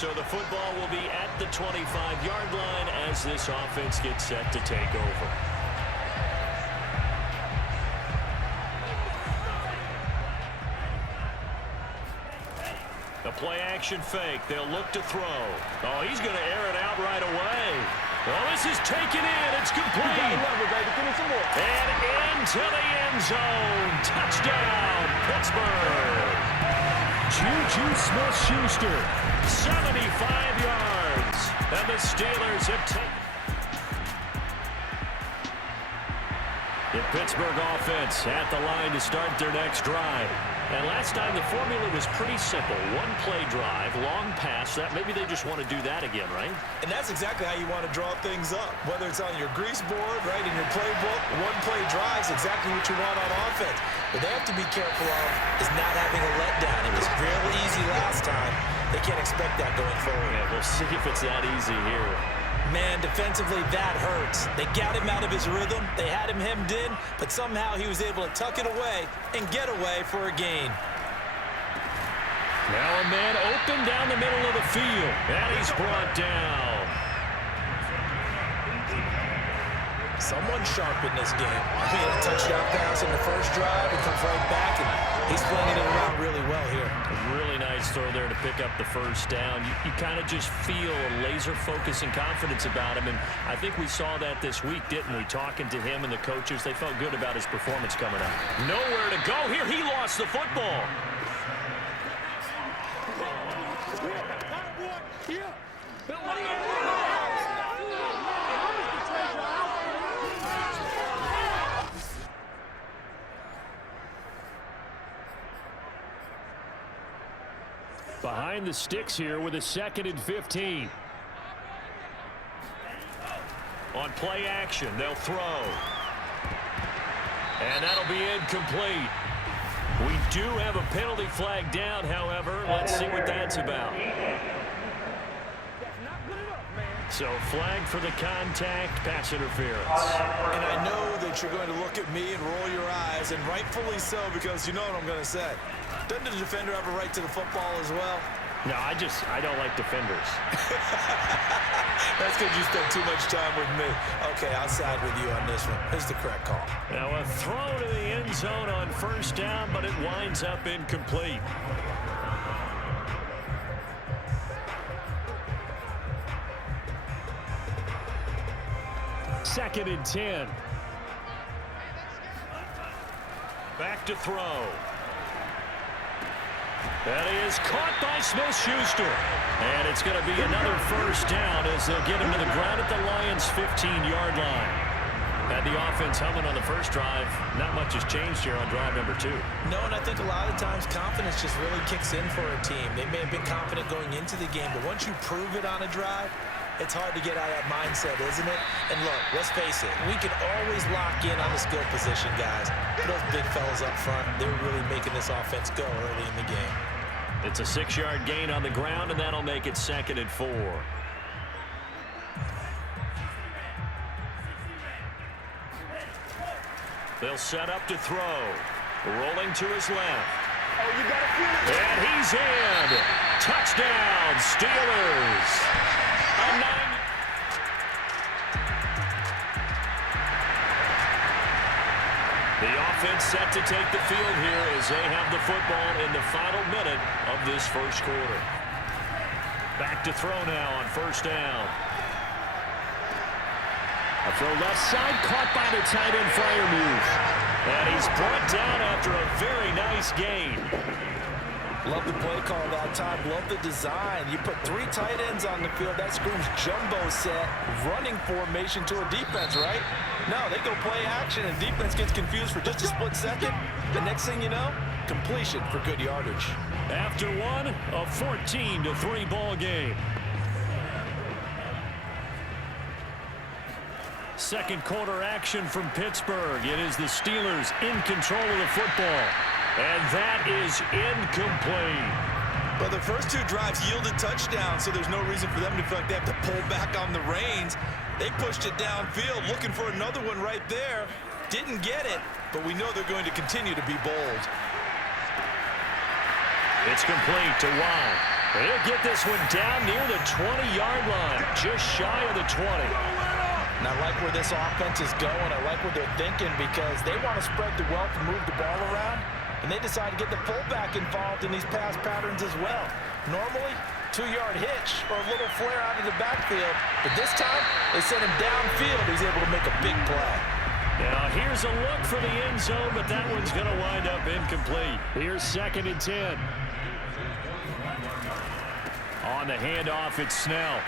So the football will be at the 25-yard line as this offense gets set to take over. The play-action fake. They'll look to throw. Oh, he's going to air it out right away. Well, this is taken in. It's complete. And into the end zone. Touchdown, Pittsburgh. Juju Smith-Schuster, 75 yards. And the Steelers have taken. The Pittsburgh offense at the line to start their next drive. And last time the formula was pretty simple. One play drive, long pass. That maybe they just want to do that again, right? And that's exactly how you want to draw things up. Whether it's on your grease board, right, in your playbook, one play drive is exactly what you want on offense. What they have to be careful of is not having a letdown. It was real easy last time. They can't expect that going forward. Yeah, we'll see if it's that easy here. Man, defensively, that hurts. They got him out of his rhythm. They had him hemmed in, but somehow he was able to tuck it away and get away for a gain. Now a man open down the middle of the field. And he's brought down. Someone sharp in this game. He had a touchdown pass in the first drive and comes right back, and he's flinging it around really well here. A really nice throw there to pick up the first down. You kind of just feel a laser focus and confidence about him, and I think we saw that this week, didn't we? Talking to him and the coaches, they felt good about his performance coming up. Nowhere to go here. He lost the football. Behind the sticks here with a 2nd and 15. On play action, they'll throw. And that'll be incomplete. We do have a penalty flag down, however. Let's see what that's about. So flag for the contact, pass interference. And I know that you're going to look at me and roll your eyes, and rightfully so, because you know what I'm going to say. Doesn't the defender have a right to the football as well? No, I don't like defenders. That's because you spent too much time with me. Okay, I'll side with you on this one. This is the correct call. Now a throw to the end zone on first down, but it winds up incomplete. Second and 10. Back to throw. That is caught by Smith-Schuster. And it's going to be another first down as they'll get him to the ground at the Lions' 15-yard line. Had the offense humming on the first drive. Not much has changed here on drive number 2. No, and I think a lot of times confidence just really kicks in for a team. They may have been confident going into the game, but once you prove it on a drive, it's hard to get out of that mindset, isn't it? And look, let's face it, we can always lock in on the skill position, guys. Those big fellas up front, they're really making this offense go early in the game. It's a 6-yard gain on the ground, and that'll make it 2nd and 4. They'll set up to throw. Rolling to his left. And he's in. Touchdown, Steelers. The offense set to take the field here as they have the football in the final minute of this first quarter. Back to throw now on first down. A throw left side, caught by the tight end Freiermuth. And he's brought down after a very nice gain. Love the play call that time. Love the design. You put 3 tight ends on the field. That screams jumbo set, running formation to a defense, right? No, they go play action, and defense gets confused for just a split second. The next thing you know, completion for good yardage. After one, a 14-3 ball game. Second quarter action from Pittsburgh. It is the Steelers in control of the football. And that is incomplete. But the first 2 drives yielded touchdowns, so there's no reason for them to feel like they have to pull back on the reins. They pushed it downfield, looking for another one right there. Didn't get it, but we know they're going to continue to be bold. It's complete to Watt. He'll get this one down near the 20-yard line, just shy of the 20. And I like where this offense is going. I like what they're thinking because they want to spread the wealth and move the ball around. And they decide to get the fullback involved in these pass patterns as well. Normally, 2-yard hitch or a little flare out of the backfield. But this time, they sent him downfield. He's able to make a big play. Now, here's a look for the end zone, but that one's going to wind up incomplete. Here's 2nd and 10. On the handoff, it's Snell.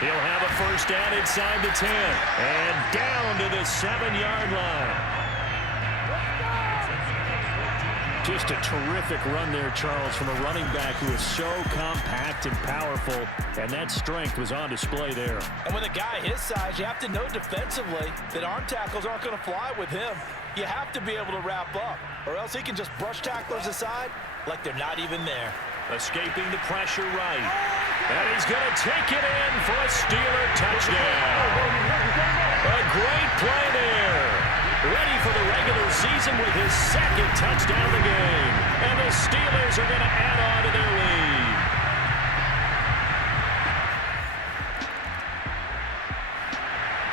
He'll have a first down inside the 10. And down to the 7-yard line. Just a terrific run there, Charles, from a running back who is so compact and powerful, and that strength was on display there. And with a guy his size, you have to know defensively that arm tackles aren't going to fly with him. You have to be able to wrap up, or else he can just brush tacklers aside like they're not even there. Escaping the pressure right. And he's going to take it in for a Steeler touchdown. A great play there. Ready for the regular season with his 2nd touchdown of the game. And the Steelers are going to add on to their lead.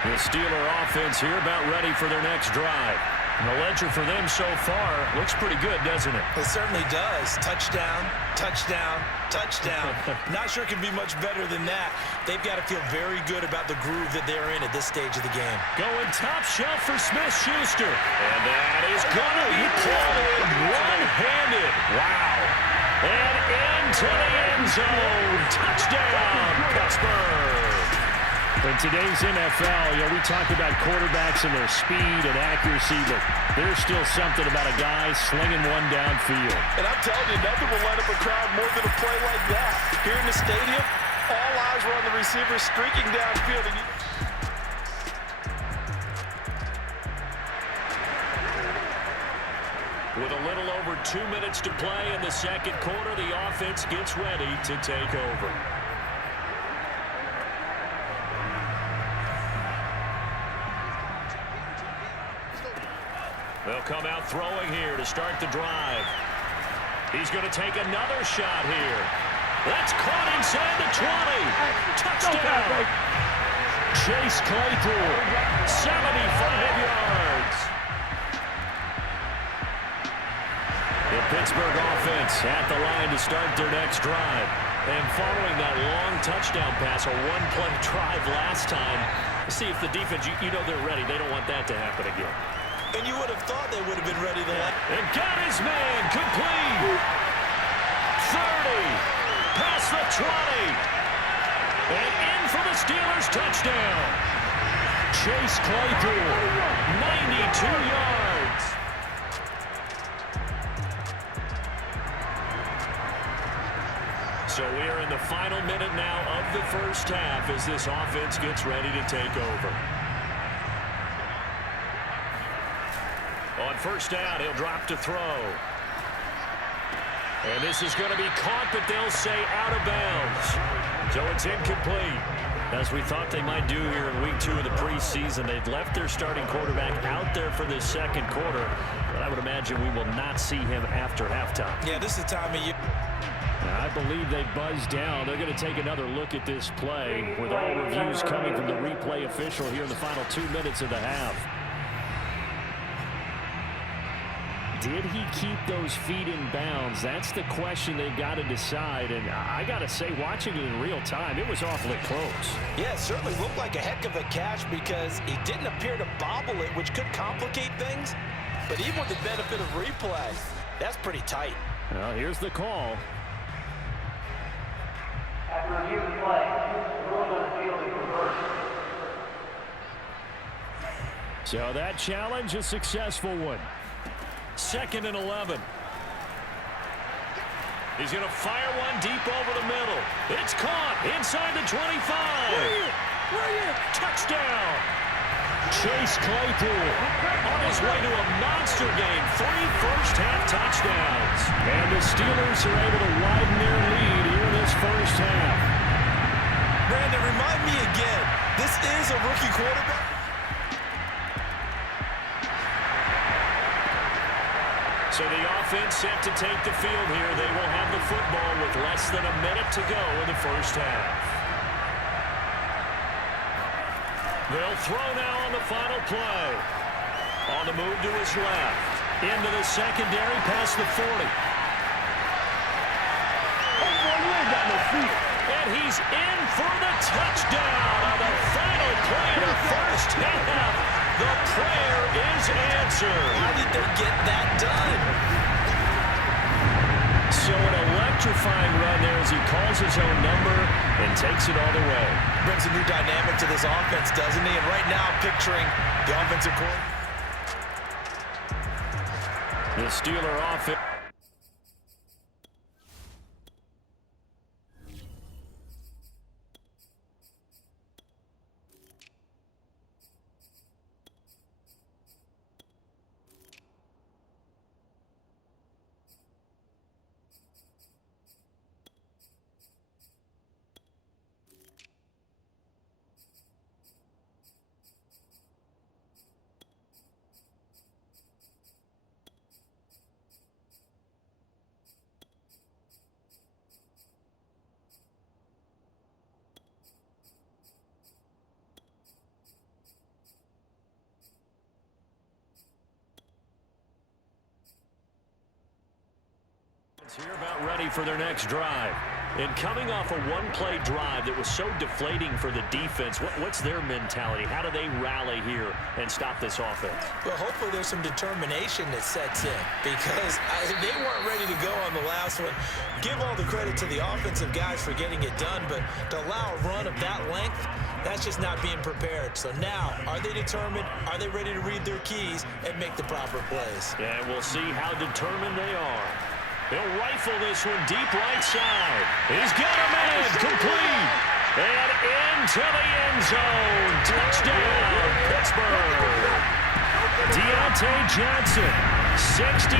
The Steeler offense here about ready for their next drive. And the ledger for them so far looks pretty good, doesn't it? It certainly does. Touchdown, touchdown, touchdown. Not sure it can be much better than that. They've got to feel very good about the groove that they're in at this stage of the game. Going top shelf for Smith-Schuster. And that is going to be pulled in one-handed. Wow. And into the end zone. Touchdown, Pittsburgh. In today's NFL, we talk about quarterbacks and their speed and accuracy, but there's still something about a guy slinging one downfield. And I'm telling you, nothing will light up a crowd more than a play like that. Here in the stadium, all eyes were on the receiver streaking downfield. With a little over 2 minutes to play in the second quarter, the offense gets ready to take over. They'll come out throwing here to start the drive. He's going to take another shot here. That's caught inside the 20. Touchdown. Chase Claypool, 75 yards. The Pittsburgh offense at the line to start their next drive. And following that long touchdown pass, a one-play drive last time, see if the defense, you know they're ready. They don't want that to happen again. And you would have thought they would have been ready to And got his man complete. 30. Past the 20. And in for the Steelers touchdown. Chase Claypool, 92 yards. So we are in the final minute now of the first half as this offense gets ready to take over. On first down, he'll drop to throw. And this is going to be caught, but they'll say out of bounds. So it's incomplete. As we thought they might do here in week 2 of the preseason, they've left their starting quarterback out there for this second quarter. But I would imagine we will not see him after halftime. Yeah, this is the time of year. I believe they buzzed down. They're going to take another look at this play with all reviews coming from the replay official here in the final 2 minutes of the half. Did he keep those feet in bounds? That's the question they've got to decide. And I got to say, watching it in real time, it was awfully close. Yeah, it certainly looked like a heck of a catch because he didn't appear to bobble it, which could complicate things. But even with the benefit of replay, that's pretty tight. Well, here's the call. After review of play, ruling on the field is reversed. So that challenge, a successful one. 2nd and 11. He's going to fire one deep over the middle. It's caught inside the 25. Touchdown. Chase Claypool on his way to a monster game. 3 first-half touchdowns. And the Steelers are able to widen their lead here in this first half. Brandon, remind me again, this is a rookie quarterback. So the offense set to take the field here. They will have the football with less than a minute to go in the first half. They'll throw now on the final play. On the move to his left. Into the secondary past the 40. And he's in for the touchdown on the final play of the first half. The prayer is answered. How did they get that done? So an electrifying run there as he calls his own number and takes it all the way. Brings a new dynamic to this offense, doesn't he? And right now, picturing the offensive coordinator. The Steeler offense. Here about ready for their next drive. And coming off a one-play drive that was so deflating for the defense, what's their mentality? How do they rally here and stop this offense? Well, hopefully there's some determination that sets in because they weren't ready to go on the last one. Give all the credit to the offensive guys for getting it done, but to allow a run of that length, that's just not being prepared. So now, are they determined? Are they ready to read their keys and make the proper plays? Yeah, we'll see how determined they are. He'll rifle this one deep right side. He's got a man complete. And into the end zone. Touchdown, Pittsburgh. Deontay Johnson, 65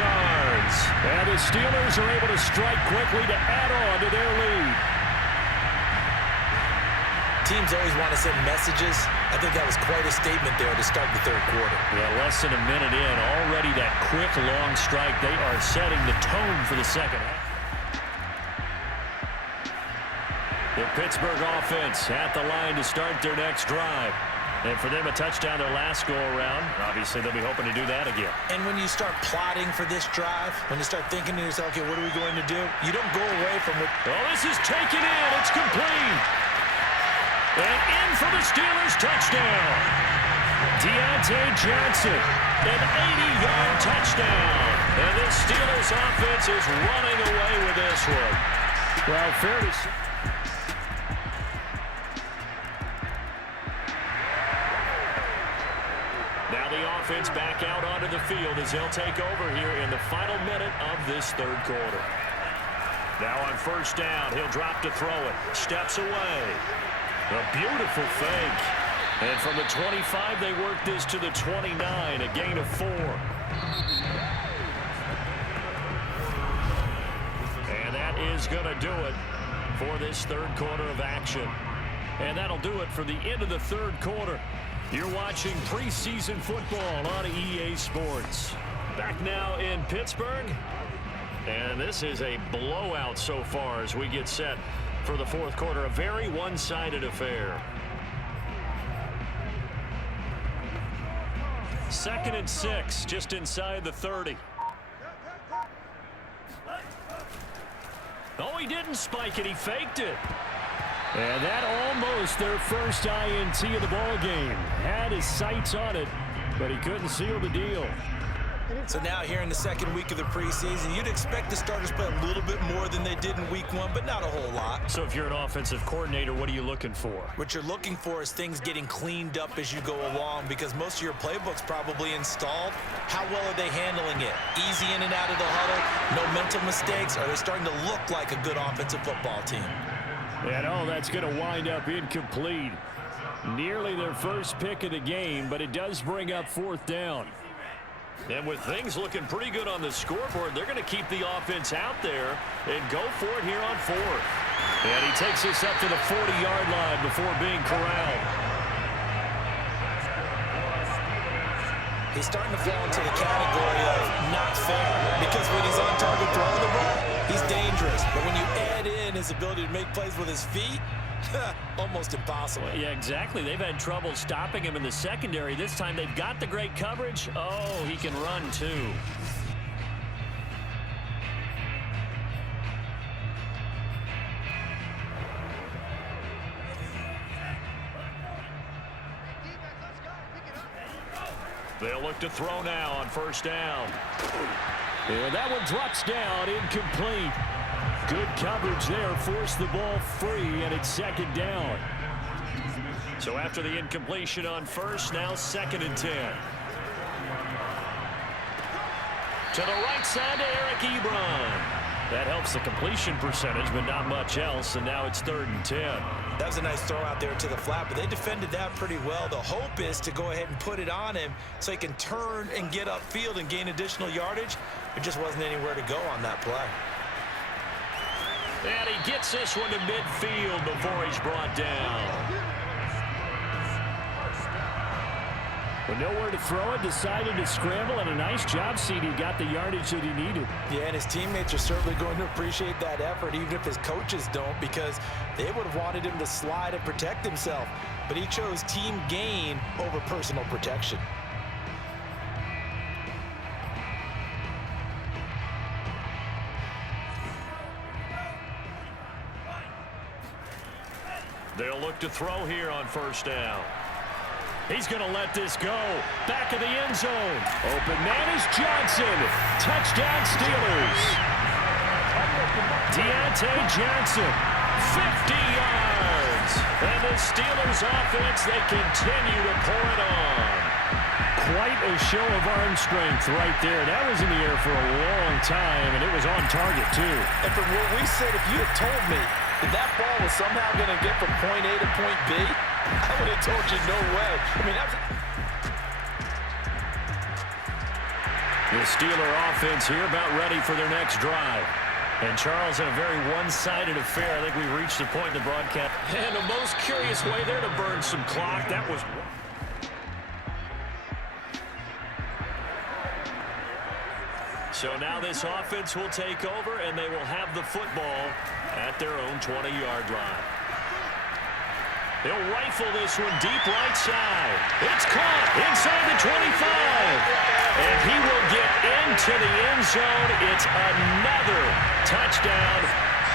yards. And the Steelers are able to strike quickly to add on to their lead. Teams always want to send messages. I think that was quite a statement there to start the third quarter. Yeah, less than a minute in. Already that quick, long strike. They are setting the tone for the second half. The Pittsburgh offense at the line to start their next drive. And for them, a touchdown their last go-around. Obviously, they'll be hoping to do that again. And when you start plotting for this drive, when you start thinking to yourself, okay, what are we going to do? You don't go away from it. Oh, this is taken in. It's complete. And in for the Steelers touchdown. Deontay Johnson, an 80-yard touchdown. And the Steelers offense is running away with this one. Well, fair to say. Now the offense back out onto the field as they'll take over here in the final minute of this third quarter. Now on first down, he'll drop to throw it. Steps away. A beautiful fake. And from the 25, they work this to the 29, a gain of 4. And that is going to do it for this third quarter of action. And that'll do it for the end of the third quarter. You're watching preseason football on EA Sports. Back now in Pittsburgh. And this is a blowout so far as we get set for the fourth quarter. A very one-sided affair. 2nd and 6, just inside the 30. Oh, he didn't spike it. He faked it. And that almost their first INT of the ball game. Had his sights on it, but he couldn't seal the deal. So now here in the second week of the preseason, you'd expect the starters play a little bit more than they did in week 1, but not a whole lot. So if you're an offensive coordinator, what are you looking for? What you're looking for is things getting cleaned up as you go along because most of your playbook's probably installed. How well are they handling it? Easy in and out of the huddle, no mental mistakes. Are they starting to look like a good offensive football team? And oh, that's going to wind up incomplete. Nearly their first pick of the game, but it does bring up 4th down. And with things looking pretty good on the scoreboard, they're going to keep the offense out there and go for it here on 4th. And he takes this up to the 40-yard line before being corralled. He's starting to fall into the category of not fair, because when he's on target throwing the ball, he's dangerous. But when you add in his ability to make plays with his feet, almost impossible. Well, yeah, exactly. They've had trouble stopping him in the secondary. This time they've got the great coverage. Oh, he can run too. They'll look to throw now on first down. And that one drops down, incomplete. Good coverage there, forced the ball free, and it's second down. So after the incompletion on first, now 2nd and 10. To the right side to Eric Ebron. That helps the completion percentage, but not much else, and now it's 3rd and 10. That was a nice throw out there to the flat, but they defended that pretty well. The hope is to go ahead and put it on him so he can turn and get upfield and gain additional yardage. There just wasn't anywhere to go on that play. And he gets this one to midfield before he's brought down. With nowhere to throw it, decided to scramble, and a nice job, CD. Got the yardage that he needed. Yeah, and his teammates are certainly going to appreciate that effort, even if his coaches don't, because they would have wanted him to slide and protect himself. But he chose team gain over personal protection. They'll look to throw here on first down. He's going to let this go. Back of the end zone. Open man is Johnson. Touchdown Steelers. Deontay Johnson, 50 yards. And the Steelers offense, they continue to pour it on. Quite a show of arm strength right there. That was in the air for a long time, and it was on target, too. And from where we sit, if you had told me that ball was somehow going to get from point A to point B, I would have told you no way. I mean, that's... The Steeler offense here about ready for their next drive. And Charles, in a very one-sided affair, I think we reached the point in the broadcast. And the most curious way there to burn some clock. That was... So now this offense will take over, and they will have the football at their own 20-yard line. They'll rifle this one deep right side. It's caught inside the 25. And he will get into the end zone. It's another touchdown.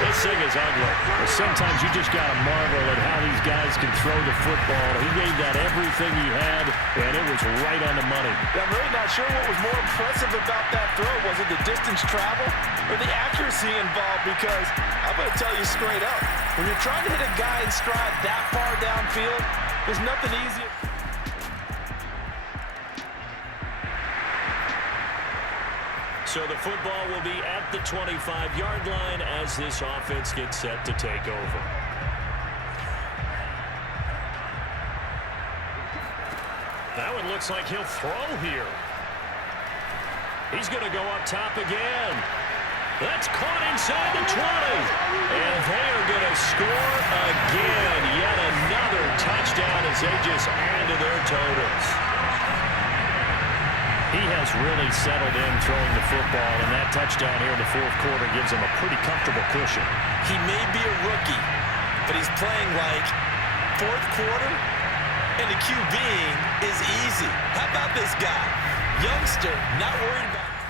This thing is ugly. Well, sometimes you just got to marvel at how these guys can throw the football. He gave that everything he had, and it was right on the money. Yeah, I'm really not sure what was more impressive about that throw. Was it the distance travel or the accuracy involved? Because I'm going to tell you straight up, when you're trying to hit a guy in stride that far downfield, there's nothing easier. So the football will be at the 25-yard line as this offense gets set to take over. That one looks like he'll throw here. He's going to go up top again. That's caught inside the 20. And they are going to score again. Yet another touchdown as they just add to their totals. He has really settled in throwing the football, and that touchdown here in the fourth quarter gives him a pretty comfortable cushion. He may be a rookie, but he's playing like fourth quarter, and the QBing is easy. How about this guy? Youngster, not worried about it.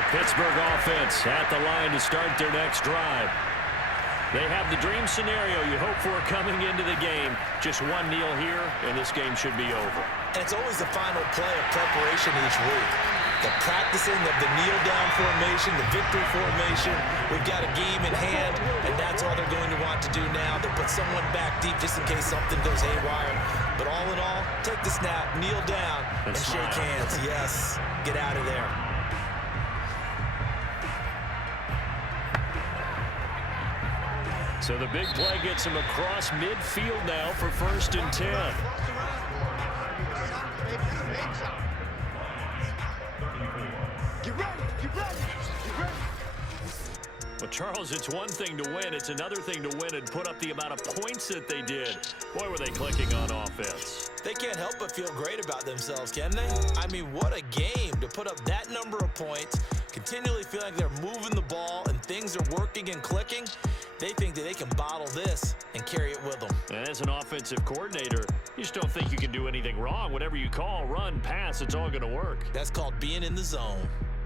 The Pittsburgh offense at the line to start their next drive. They have the dream scenario you hope for coming into the game. Just one kneel here, and this game should be over. And it's always the final play of preparation each week. The practicing of the kneel-down formation, the victory formation. We've got a game in hand, and that's all they're going to want to do now. They'll put someone back deep just in case something goes haywire. But all in all, take the snap, kneel down, and shake hands. Yes, get out of there. So the big play gets him across midfield now for 1st and 10. Well, Charles, it's one thing to win. It's another thing to win and put up the amount of points that they did. Boy, were they clicking on offense. They can't help but feel great about themselves, can they? I mean, what a game to put up that number of points, continually feel like they're moving the ball and things are working and clicking. They think that they can bottle this and carry it with them. And as an offensive coordinator, you just don't think you can do anything wrong. Whatever you call, run, pass, it's all going to work. That's called being in the zone.